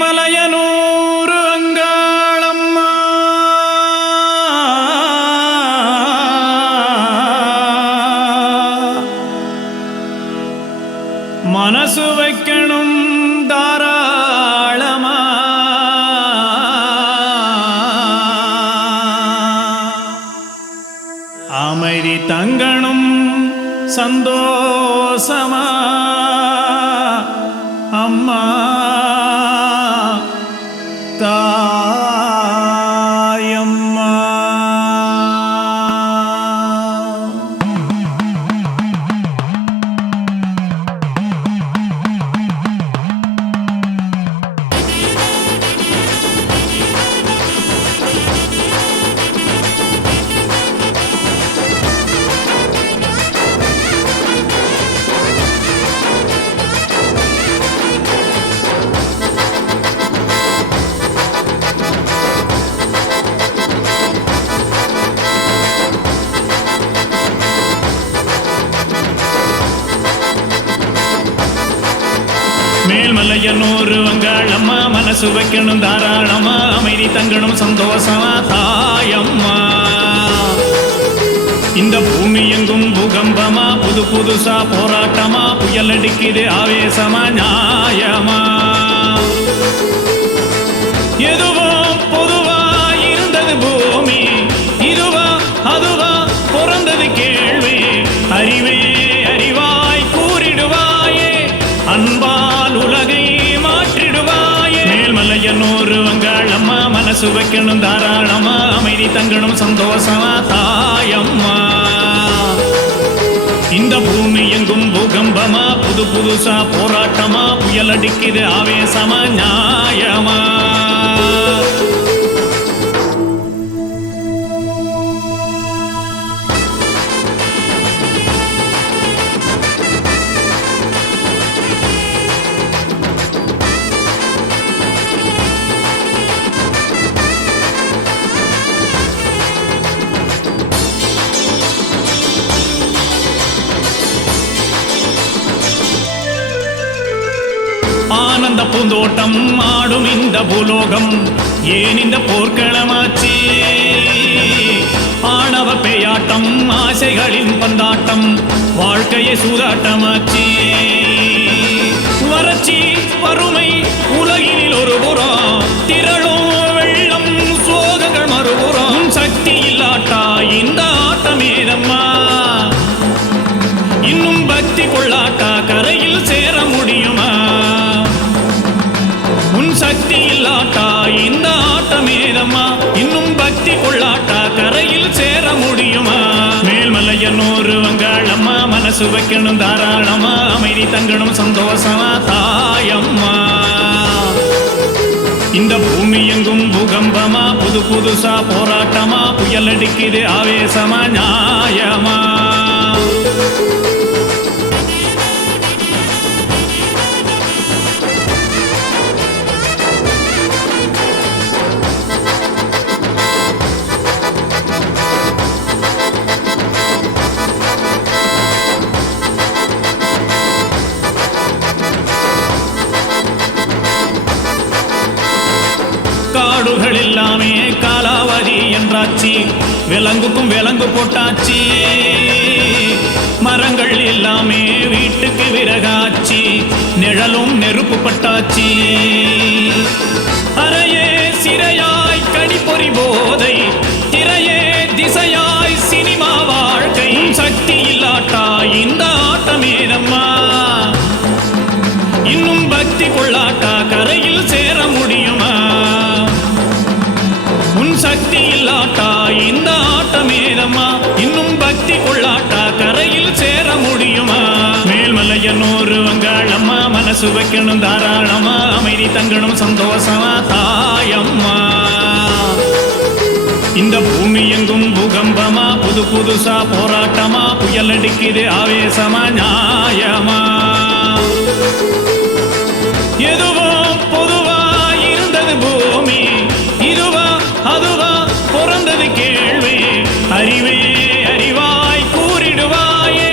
மேல்மலையனூர் அங்காளம்மா மனசு வைக்கணும் தாராளமா அமைதி தங்கணும் சந்தோஷமா அம்மா தாயம்மா மேல்மலையனூர் அங்காளம்மா மனசு வைக்கணும் தாராளமா அமைதி தங்கணும் சந்தோஷமா தாயம்மா இந்த பூமி எங்கும் பூகம்பமா புது புதுசா போராட்டமா புயல் அடிக்குது ஆவேசமா நியாயமா எதுவோ பொதுவா இருந்தது பூமி இதுவா அதுவா பிறந்தது கேள்வி அறிவே அறிவாய் கூறிடுவாயே அன்பால் உலகை மாற்றிடுவாயே மேல்மலையனூர் அங்காளம்மா மனசு வைக்கணும் தாராளமா அமைதி தங்கணும் சந்தோஷமா தாயம்மா இந்த பூமி எங்கும் பூகம்பமா புது புதுசா போராட்டமா புயல் அடிக்குது ஆவேசமா நியாயமா ஆனந்த பூந்தோட்டம் ஆடும் இந்த பூலோகம் ஏன் இந்த போர்க்களமாச்சு ஆணவ பேயாட்டம் ஆசைகளின் பந்தாட்டம் வாழ்க்கையை சூதாட்டமாச்சு வறட்சி வறுமை உலகினில் ஒரு புறம் திரளும் வெள்ளம் சோகங்கள் மறுபுறம் சக்தி இல்லாட்டா இந்த ஆட்டமேதம்மா இன்னும் பக்தி கொள்ளாட்டா கரையில் சேர முடியுமா சக்தி இல்லாட்டா இந்த ஆட்டமேதம்மா இன்னும் பக்தி கொள்ளாட்டா கரையில் சேர முடியுமா மேல்மலையனூர் அங்காளம்மா மனசு வைக்கணும் தாராளமா அமைதி தங்கணும் சந்தோஷமா தாயம்மா இந்த பூமி எங்கும் பூகம்பமா புது புதுசா போராட்டமா புயல் அடிக்குது ஆவேசமா நியாயமா காடுகள் எல்லாமே காலாவதி என்றாச்சு விலங்குக்கும் விலங்கு போட்டாச்சு மரங்கள் எல்லாமே வீட்டுக்கு விறகாச்சு நிழலும் நெருப்பு பட்டாச்சு அறையே சிறையாய் கடிப்பொறி போதை திரையே திசையாய் சினிமா வாழ்க்கை சக்தி இல்லாட்டா இந்த ஆட்டமேதம்மா இன்னும் பக்தி கொள்ளாட்டா கரையில் சேர முடியுமா சக்தி இல்லாட்டா இந்த ஆட்டமேதம்மா இன்னும் பக்தி கொள்ளாட்டா கரையில் சேர முடியுமா மேல்மலையனூர் அங்காளம்மா மனசு வைக்கணும் தாராளமா அமைதி தங்கணும் சந்தோஷமா தாயம்மா இந்த பூமி எங்கும் பூகம்பமா புது புதுசா போராட்டமா புயல் அடிக்குது ஆவேசமா நியாயமா எதுவோ பொதுவா இருந்தது பூமி இதுவா அதுவா பிறந்தது கேள்வி அறிவே அறிவாய் கூறிடுவாயே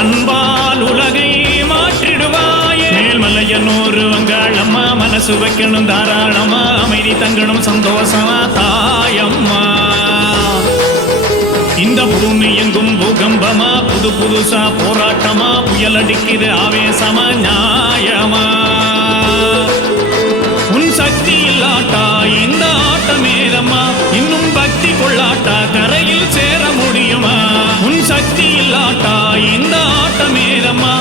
அன்பால் உலகை மாற்றிடுவாயே மேல்மலையனூர் அங்காளம்மா மனசு வைக்கணும் தாராளமா, அமைதி தங்கணும் சந்தோஷமா தாயம்மா. இந்த பூமி எங்கும் பூகம்பமா, புது புதுசா போராட்டமா, புயல் அடிக்குது ஆவேசமா நியாயமா. உன் சக்தி இல்லாட்டா இந்த ஆட்டமேதம்மா, இன்னும் பக்தி கொள்ளாட்டா கரையில் சேர முடியுமா? உன் சக்தி இல்லாட்டா இந்த ஆட்டமேதம்மா,